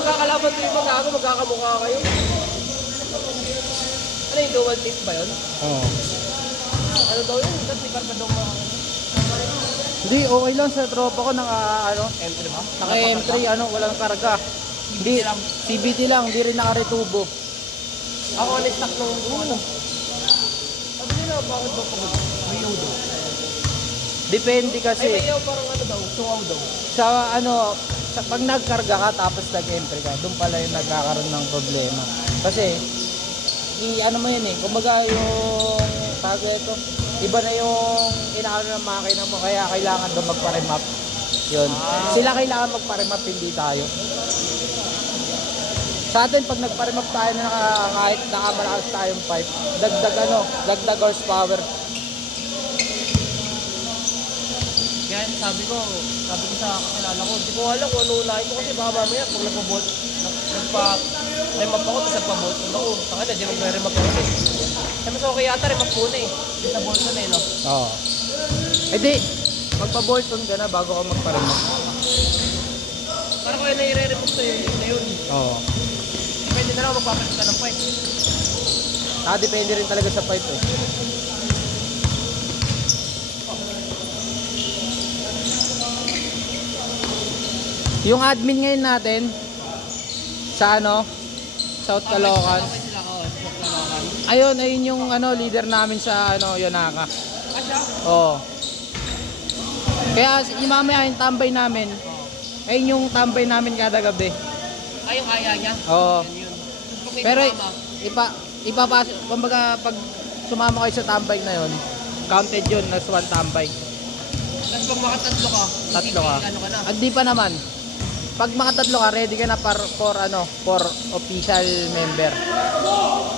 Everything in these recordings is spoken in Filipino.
magkakalaban to yung mga magkakamukha kayo. Ano yung dual tip ba yun? Oo. Ano daw yun? Tapos may karga daw mga... Hindi, okay lang sa tropa ko naka ano, M3 ba? naka M3 ano, walang karga. Hindi, CBT lang, hindi rin naka-retubo. Ako na-stock nung ano. Sabi nila, bakit daw pagod? May yaw daw. Depende Ay, kasi may yaw parang ano daw, suwaw daw. sa ano, sa pag nagkarga ka tapos nag-M3 ka, doon pala yung nagkakaroon ng problema. Kasi ano mo yun eh, kumbaga yung tawag ito, iba na yung inaano ng makina mo, kaya kailangan doon magpa-remap. Yun. Sila kailangan magpa-remap, hindi tayo. Sa atin, pag nagpa-remap tayo na kahit nakamalakas tayong pipe, dagdag horsepower. Kaya sabi ko sa kakilala ko, hindi ko alam kung ano unahin ko kasi baka mamaya pag nagpa-remap ako, tapos nagpa-bolt ako. Saka na, di magre-remap ako din. Sabi mas okay yata, remap muna eh. Di sa bolt na eh, no? Oo. Eh di, magpa-Bolton ka na bago ka magpa-remap. Para ko yun na i-re-remap sa'yo na yun. Oo. Depende na lang magpapalit ka ng pipe. Depende rin talaga sa pipe eh. Yung admin ngayon natin sa ano, South Caloocan. Okay sila ko, South Caloocan. Ayun yung ano leader namin sa ano, Yonaka. Asya? Oo. Kaya yung mamaya yung tambay namin. Ayun yung tambay namin kada gabi. Ay, yung kaya niya? Oo. Yan yun. Pag may Pero kasama, ipapasok, kumbaga pag sumama kayo sa tambay na yon, counted yun as one tambay. tapos pag makatatlo ka, Tatlo ka. Ano ka na? Hindi pa naman. Pag makatatlo ka, ready ka na for official member.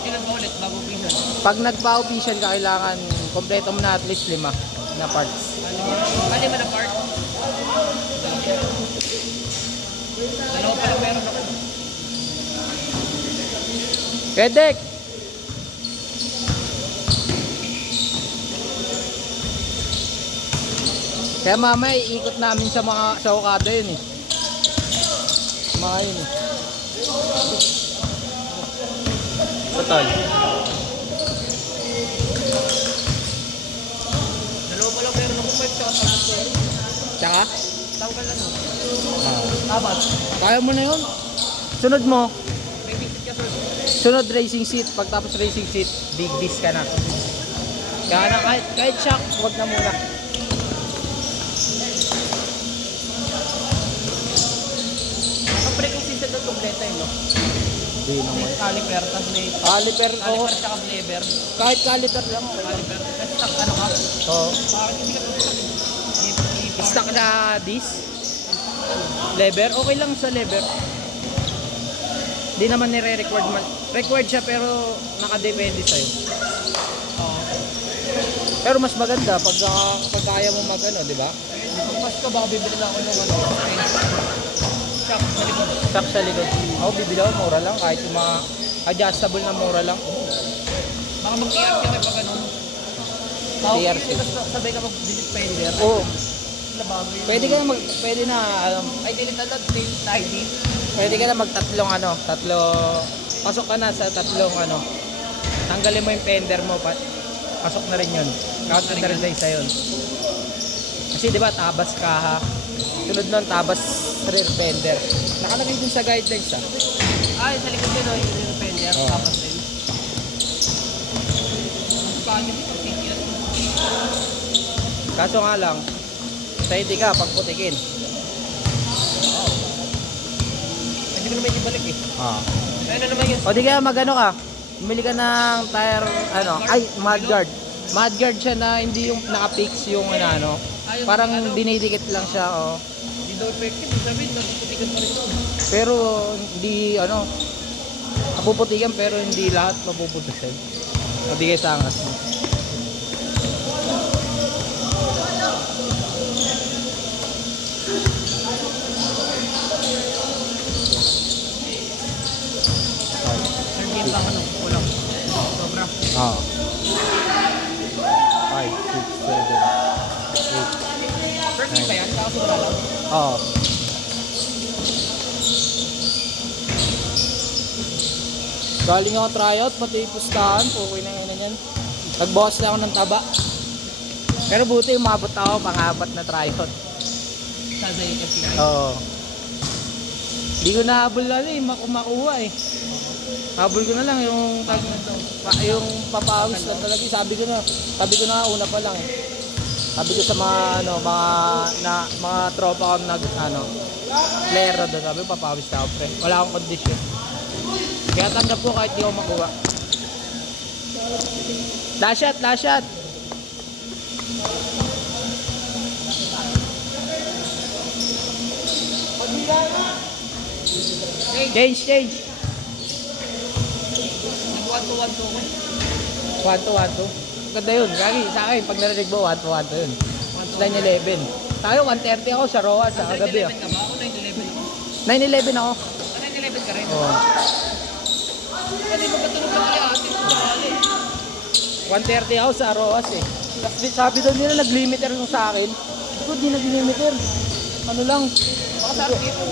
Ilan ba ulit bago pisan? Pag nagpa-official ka, kailangan kompleto mo na at least 5 na parts. Ano man ang part? Dalawa pa lang meron ako. Kedek! Kaya mamaya iikot namin sa Okada yun eh. Mga yun eh. Total. Dalawa pa lang meron ako 5 tsaka tanggal ko. Tsaka? Tanggal ano? Ah. Tabat. Kaya mo na yun. Sunod mo. May visit ka sir. Sunod racing seat. Pagtapos racing seat, big disc ka na. Kaya na kahit shock, huwag na muna. Ang braking system ng kompleto yun, no? Hindi May naman. caliper, tapos may Caliper, oo. caliper tsaka lever. Kahit caliper lang. Okay. Caliper. Tapos stock ano ka? Oo. Bakit hindi ka stock? Stock na disc. Lever, okay lang sa lever. Hindi naman nire-record man. Record siya pero nakadepende sa'yo. Pero mas maganda pag kaya mo mag-ano, di ba? Pag Pasko, baka bibili na ako ng ano. Shock sa likod. Stock sa likod. Ako bibili ako, mura lang. Kahit yung mga adjustable na mura lang. Baka mag-ERC ako pag ano. TRC. Sabay ka mag-delete fender. Oo. Labago yun. Pwede na, Ay, delete ano, delete na ID. pwede ka na magtatlong pasok ka na sa tatlong ano. Tanggalin mo yung fender mo, pasok na rin yun. Count na rin sa isa yun. Kasi di ba tabas kaha. Sunod nun tabas rear fender. Nakalagay din sa guidelines ah. Ay, sa likod din, no, yung fender. Oo. Tapos din. Paano dito, ticket? Kaso nga lang, ready ka pag putikin. Hindi ko naman ibalik eh. Ano naman yun? O di kaya magano ka, bumili ka ng tire, mudguard. Mudguard siya na hindi yung naka-fix yung ano. Parang dinidikit lang siya, oh. Hindi daw effective. Sabihin, natututikan pa rin daw. Pero hindi napuputikan pero hindi lahat mapuputikan. O di kaya sa angas mo. Servian lang ano, kulang. Sobra. Oo. 5, 6, 7, 8. First week ba yan? Kaso wala lang. Oo. Galing ako tryout, pati pustahan, okay na yan. Nagbawas lang ako ng taba. Pero buti umabot ako pang-apat na tryout. Sa AFC. Oo. Hindi ko nahabol makuha eh. Habol ko na lang yung yung papawis na talaga. Sabi ko na una pa lang eh. Sabi ko sa mga tropa ko player na doon, sabi ko papawis na ako pre. Wala akong condition. Kaya tanggap ko kahit di ako makuha. Last shot. Change. Nag 1-2-1-2. 1-2. Ganda yun. Gagi, sa akin, pag narinig mo, 1-2 yun. Line 11. Tayo, 130 ako sa Roa sa kagabi. 9-11 ka ba? O 9-11 ako? 9-11 ako. 9-11 ka rin? Oo. Hindi mo patulog lang kaya ate. 130 ako sa Roas eh. Tapos sabi doon nila nag-limiter yung sa akin. Hindi ko, di nag-limiter. Ano lang. Baka sa akin ito,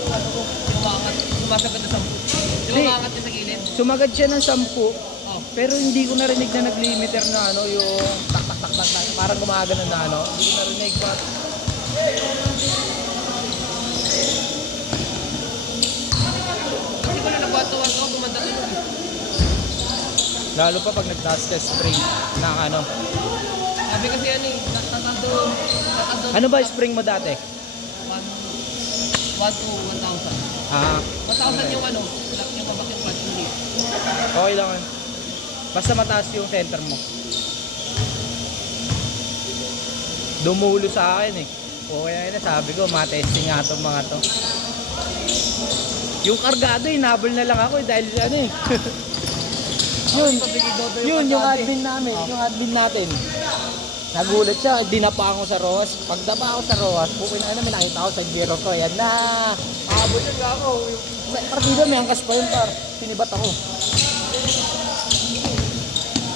umangat. Sumasagat na 10. Di ba umangat yung sa gilid? Sumagad siya ng 10. Oh. Pero hindi ko narinig na nag-limiter na yung tak. Parang gumagano na Hindi ko narinig ba? Kasi ko na nag-1-2-1 ako, bumanda tulog eh. Lalo pa pag nag-dust test spring ng Sabi kasi yan eh, tatado. Ano ba spring mo dati? 1 to 1,000. Ah, 1,000 yung yung kabak yung clutch hindi. okay lang. Basta mataas yung center mo. Dumulo sa akin eh. Okay na sabi ko, matesting nga itong mga to. Yung kargado, hinabol na lang ako dahil yun yung admin namin, yung admin natin. Nagulat siya, dinapa ako sa Roas. Pag dapa ako sa Roas, may nakita ako sa giro ko. Yan na. Mahabot yung ako. Partida, may angkas pa yun Sinibat ako.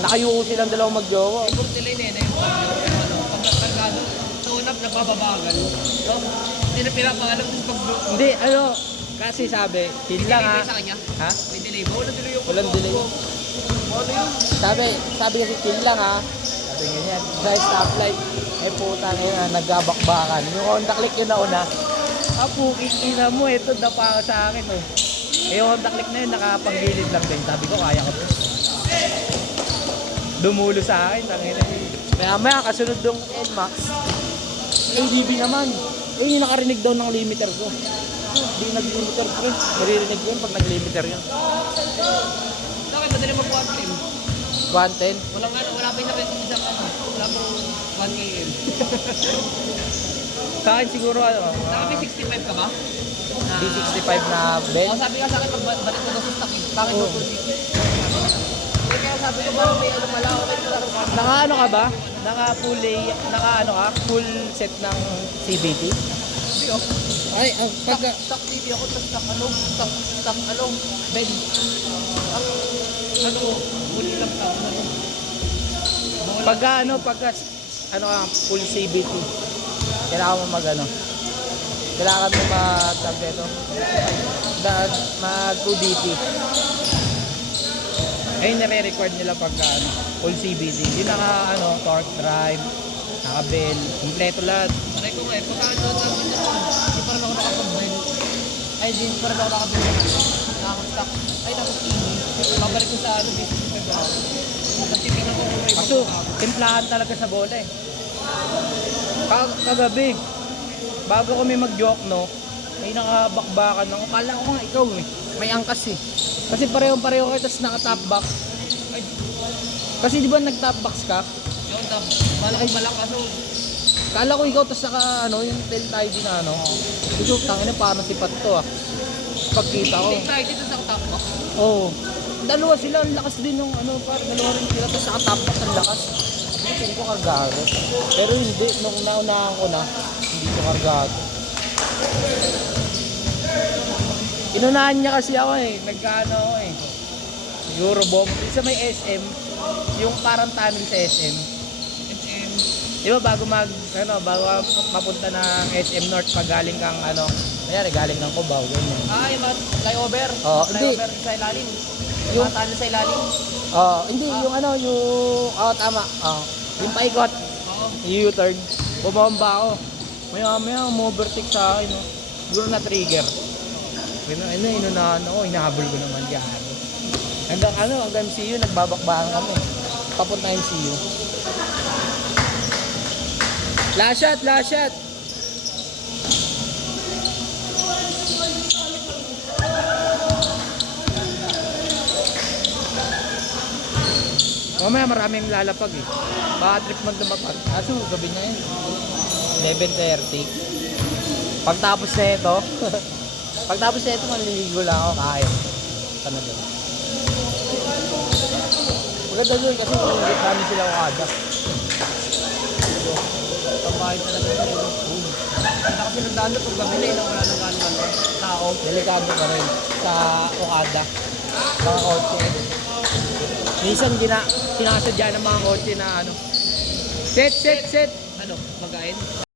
Nakayuko silang dalawang magjowa. Yung nila yun yung pag kargado, tunap napababagal. No? Hindi na pinapangalam sa pag-block. Hindi, kasi sabi, chill lang ha. Sa kanya? Ha? May delay ba? Walang delay yung Walang delay. Ano yun? Sabi kasi chill lang ha. Sabi ganyan. Sa stoplight, puta ngayon, nagbabakbakan. Yung Honda Click yun na una. Ina mo, ito dapa ka sa akin oh. Yung Honda Click na yun, nakapanggilid lang din. Sabi ko, kaya ko to. Dumulo sa akin, tangina yun. Maya kasunod yung NMAX. ADB naman. Yung nakarinig daw ng limiter ko. Hindi nag-limiter ko rin. Maririnig ko yun pag nag-limiter yun. Bakit madali mag-1 110. wala pa yung nakikita sa wala pang 1 km. Sa akin siguro Naka 65 ka ba? D65 na bed. Sabi ka sa akin, balik mo daw sa stock eh. Bakit mo kaya sabi ko parang may pala ako. Naka ka ba? Naka full set ng CVT? Hindi oh. Ay, Stock TV ako, stock bed. Ang full laptop pagka full CVT. Kailangan mo kailangan mo mag 2DT. Ayun nare-record nila pagka full CVT. Yung torque drive, naka-bell, kompleto lahat. Aray ko nga eh, pagkaan doon sa hindi pa rin ako nakapag-bell. Ay, hindi pa rin ako nakapag-bell. Nakapag-stock. Ay, nakapag-TV. Babalik ko sa business ko ba? Nagtitignan ko kung may Kaso, timplahan talaga sa bola eh. Kagabi, bago kami mag-joke may nakabakbakan ako. Kala ko nga ikaw eh. May angkas eh. Kasi pareho-pareho kayo, tapos naka-top box. Kasi di ba nag-top box ka? Yung top, malak kaso. Kala ko ikaw, tapos yung tail tie din na Ito, tangina parang sipat to Pagkita ko. Hindi tayo dito sa top box. Oo. Dalawa sila, ang lakas din yung dalawa rin sila, tapos naka-top box ang lakas. Hindi ko kargado. Pero hindi, nung naunahan ko na, hindi ko kargado. Inunahan niya kasi ako nagkaano ako Eurobomb. Isa may SM, yung parang tunnel sa SM. SM. Di ba bago bago mapunta ng SM North pag galing kang galing ng Cubao, ganyan. Yung mga flyover. Oo, Flyover sa ilalim. Yung, Matalo sa ilalim. hindi, yung ano, yung, tama. Yung paikot, Oo. yung U-turn. Bumamba ako. Maya, umovertake sa akin, no. Siguro na trigger. Hinahabol ko naman dyan. Hanggang MCU, nagbabakbakan kami. Papunta MCU. Last shot. Mamaya maraming lalapag eh. Baka trip man lumapag. Kaso gabi na yun. 11:30. Pagtapos na ito, maliligo lang ako kahit. Sana doon. Maganda doon kasi maliligo namin sila Okada. Pambahay talaga sa ilo. Kita kasi ng daan pag gabi na wala nang gano'n tao. Delikado pa rin sa Okada. Mga kotse. Minsan sinasadya ng mga kotse na ano. Set. Ano, magain?